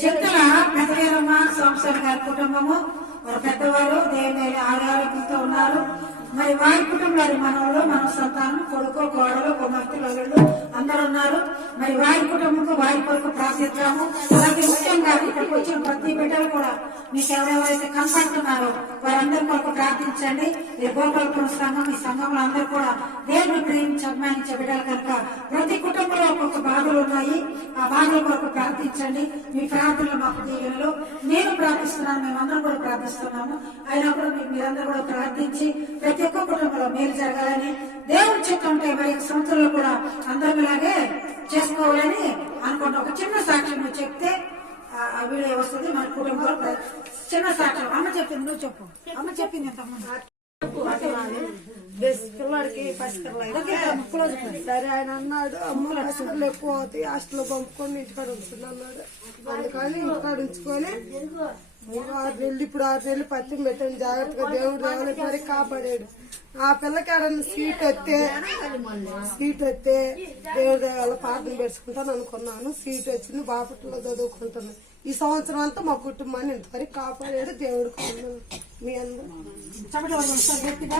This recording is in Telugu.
చిత్తల పెద్దగారమ్మ సోమశేఖర్ గారి కుటుంబము పెద్దవారు దేవుని ఆరోగ్యంతో ఉన్నారు. మరి వారి కుటుంబాలు మనవలు మన సంతానం కొడుకు కోడలు కుమార్తెలు అల్లుళ్ళు అందరూ ఉన్నారు. మరి వారి కుటుంబంకు వారి కొరకు ప్రార్థించాము. అలాగే ముఖ్యంగా ఇక్కడికి వచ్చిన ప్రతి బిడ్డలు కూడా మీకు ఎవరెవరైతే కనపడుతున్నారో వారందరి కొరకు ప్రార్థించండి. ఈ గోపాలపురం సంఘం ఈ సంఘంలో అందరూ కూడా దేవుని ప్రేమించి అభిమానించే బిడ్డలు కనుక ప్రతి కుటుంబంలో ఒక్కొక్క బాధలు ఉన్నాయి. ఆ బాధల కొరకు ప్రార్థించండి. మీ ప్రార్థనలు మాకు దీవెనలు. నేను ప్రార్థిస్తున్నాను, మేమందరం కూడా ప్రార్థిస్తున్నాము. అయినా కూడా మీరందరూ కూడా ప్రార్థించి ప్రతి ఒక్క కుటుంబంలో మేలు జరగాలని దేవుని చిత్తం ఉంటే మరి సంవత్సరంలో కూడా అందరం ఇలాగే చేసుకోవాలని అనుకుంటా. ఒక చిన్న సాక్ష్యం చెప్తే ఆ వీడియో వస్తుంది. మన కుటుంబంలో చిన్న సాక్ష్యం అమ్మ చెప్పింది, నువ్వు చెప్పు. అమ్మ చెప్పింది ఎంతమంది పిల్లాడికి సరే ఆయన అన్నాడు, అమ్మ హాస్పిటల్ ఎక్కువ అవుతాయి, హాస్టల్లో పంపుకొని ఇంటికాడ ఉంచుకుని అన్నాడు. అందుకని ఇంటికాడ ఉంచుకొని 6 నెలలు ఇప్పుడు 6 నెలలు పత్యం పెట్టాను. జాగ్రత్తగా దేవుడు దేవులకి మరి కాపాడాడు. ఆ పిల్లకి ఏడన్నా సీట్ వస్తే దేవుడి దేవాల ప్రార్థన పెట్టుకుంటాను అనుకున్నాను. సీట్ వచ్చింది, బాపట్లలో చదువుకుంటున్నాను. ఈ సంవత్సరం అంతా మా కుటుంబాన్ని ఇంతవరకు కాపాడాడు దేవుడు. మీ అందరూ